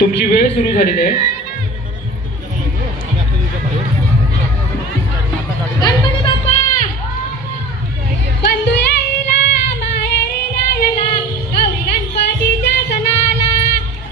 तुमची वेळ सुरू झालेली आहे. गणपती बाप्पा बंधू यायला माहेरी न्यायला गौरी गणपतीच्या सणाला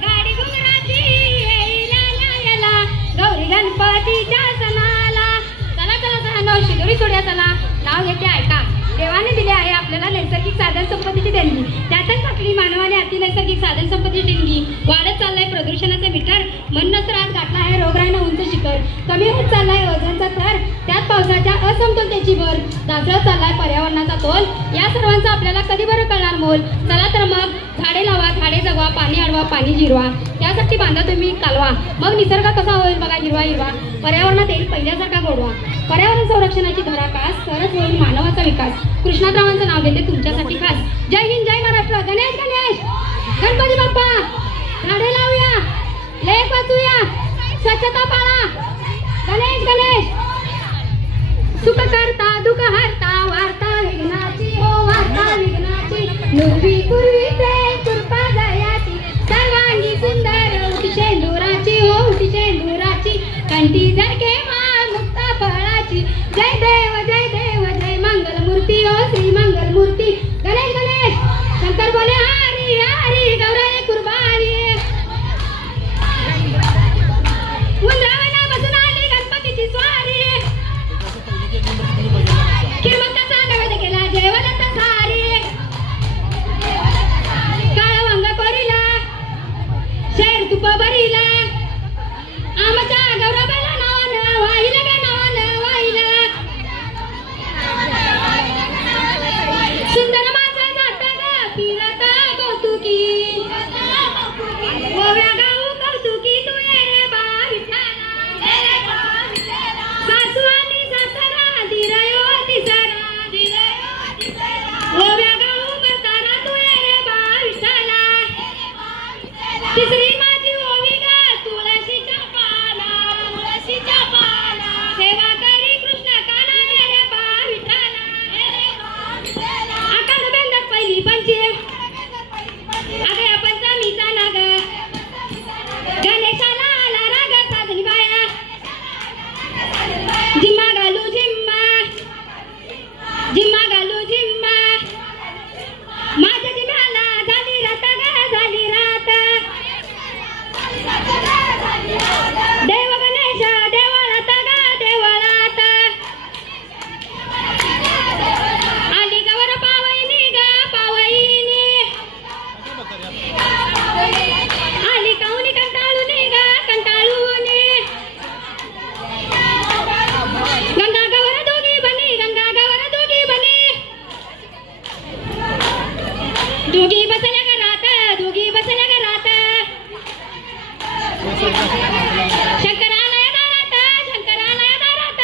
गाडी घुंगराची येईला न्यायला गौरी गणपतीच्या सणाला. चला चला चला शिदोरी सोड्या चला. नाव घेते ऐका. देवाने दिले आहे आपल्याला नैसर्गिक साधन संपत्तीची देणगी. त्यातच टाकली मानवाने अति नैसर्गिक साधन संपत्तीची देणगी. वाढत चाललाय प्रदूषणाचा विठार. म्हणूनच तर आज गाठला आहे रोगराईनं उंच शिखर. कमी होत चाललाय ओझोनचा थर. त्यात पावसाच्या असमतोलतेची भर. ढासळत चाललाय पर्यावरणाचा तोल. या सर्वांचा आपल्याला कधी बरं कळणार मोल. चला तर मग झाडे लावा झाडे जगवा पाणी अडवा पाणी जिरवा. त्यासाठी बांधा तुम्ही कालवा. मग निसर्ग कसा होईल बघा हिरवा हिरवा. पर्यावरणात येईल पहिल्यासारखा गोडवा. पर्यावरण संरक्षणाची धराकास तरच होईल मानवाचा विकास. कृष्णातरावांचं नाव घेते तुमच्यासाठी खास. जय हिंद जय महाराष्ट्र. गणेश गणेश गणपती बाप्पा. झाडे लावूया लेख वाचूया स्वच्छता पाळा. गणेश गणेश सुख करता दुःख हरता वार्ता विघ्नाची हो वार्ता विघ्नाची. नुरवी पूर्वी प्रेम कृपा दयाची सर्वांगी सुंदर उठी शेंदुराची हो उठी शेंदुराची. कंठी झळके माळ मुक्ता फळाची. जय देव जय देव जय मंगलमूर्ती हो श्री मंगलमूर्ती. गणेश गणेश शंकर बोले हरी हरी गौराई कुर्बानी. उंदरावना बसून आली गणपतीची स्वारी. किरमताचा नैवेद्य केला जेवणाचा सारी. काळ वांग कोरीला शेर तुप भरीला. आमच्या गौराबाला नावानं वाहिलं ग नावानं वाहिलं. सुंदर माझं जात ग फिरत कौतुकी. ओव्या गाऊ कौतुकी तू ये रे बा विठ्ठला. सासू आणि सासरा दिरयो तिसरा. ओव्या गाऊ करताना तू ये रे बा विठ्ठला. तिसरी माझी ओवी ग तुळशीच्या पाला. सेवा करी कृष्ण काना ये रे बा विठ्ठला. आकांड बेंदत पहिली पंची अगं या पंचमीचा नाग. गणेशाला आला राग साधनी बाया. जिम्मा घालू जिम्मा जिम्मा घालू जिम्मा. माझ्या जिम्याला झाली रात ग झाली रात. देव गणेश देवळात ग देवळात. आली गवर पावईनी ग पावईनी. आली काऊनी कंटाळूनी ग कंटाळूनी. गंगा गवर दोघी बनी गंगा गवर दोघी बनी. दोघी बसल्या घरात दोघी बसल्या घरात. शंकरालय दारात शंकरालय दारात.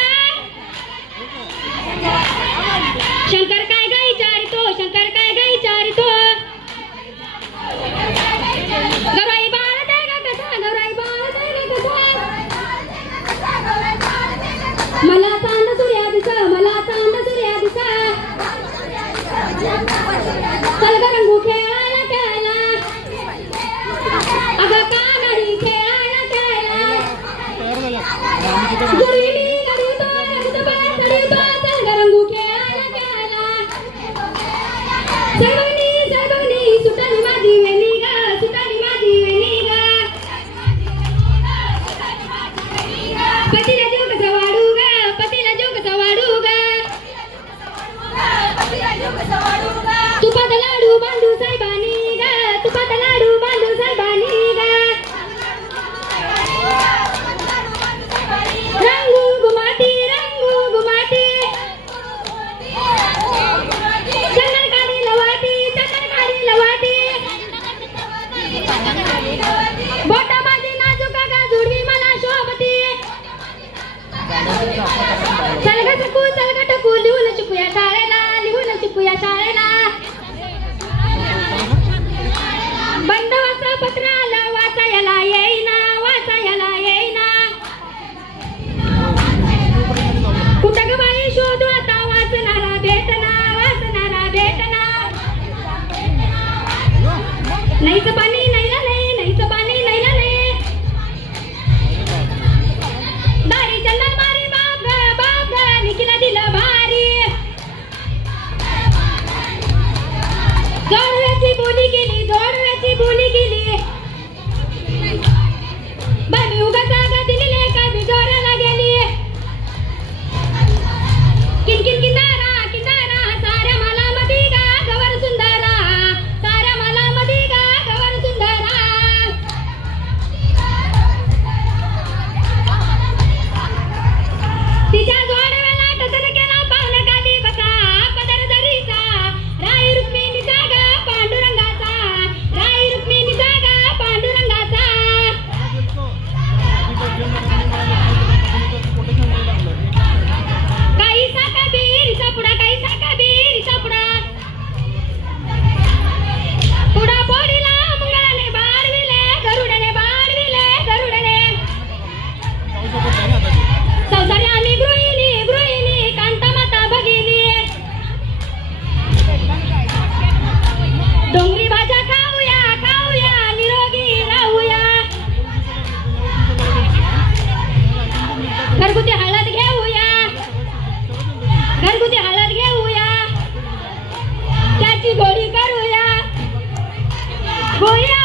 शंकर काय ग विचारितो शंकर काय ग विचारितो. गौराई बाळ दे ग कथा गौराई बाळ दे ग कथा. मला चांद सूर्या दिस मला चांद सूर्या दिस. चल ग रंगू खेळायला खेळायला. अगं का नाही खेळायला खेळायला. गुरुई मी गडीतो रंगतो बाळ गडीतो. चल ग रंगू खेळायला खेळायला. सर्वनी सर्वनी सुटाली माझी वेणी ग सुटाली माझी वेणी ग. पतीला जीव कसा वाढू ग पतीला जीव कसा वाढू ग. तुपात लाडू बांधू साहेबानी ग तुपात लाडू बांधू साहेबानी ग. रंगू घुमाटी चंदन काढी लवाटी. बोटा माझी नाजूक ग जुडवी मला शोभती. चल ग टकू लिहून शिकूया शाळेला लिहून शिकूया शाळेला. बंधवाचं पत्र आलं वाचायला येईना वाचायला येईना. कुठं ग बाई शोधू आता वाचणारा भेटना वाचणारा भेटना. नाहीच पाणी नाहीला नाही नाहीच पाणी नाहीला नाही. गोळ्या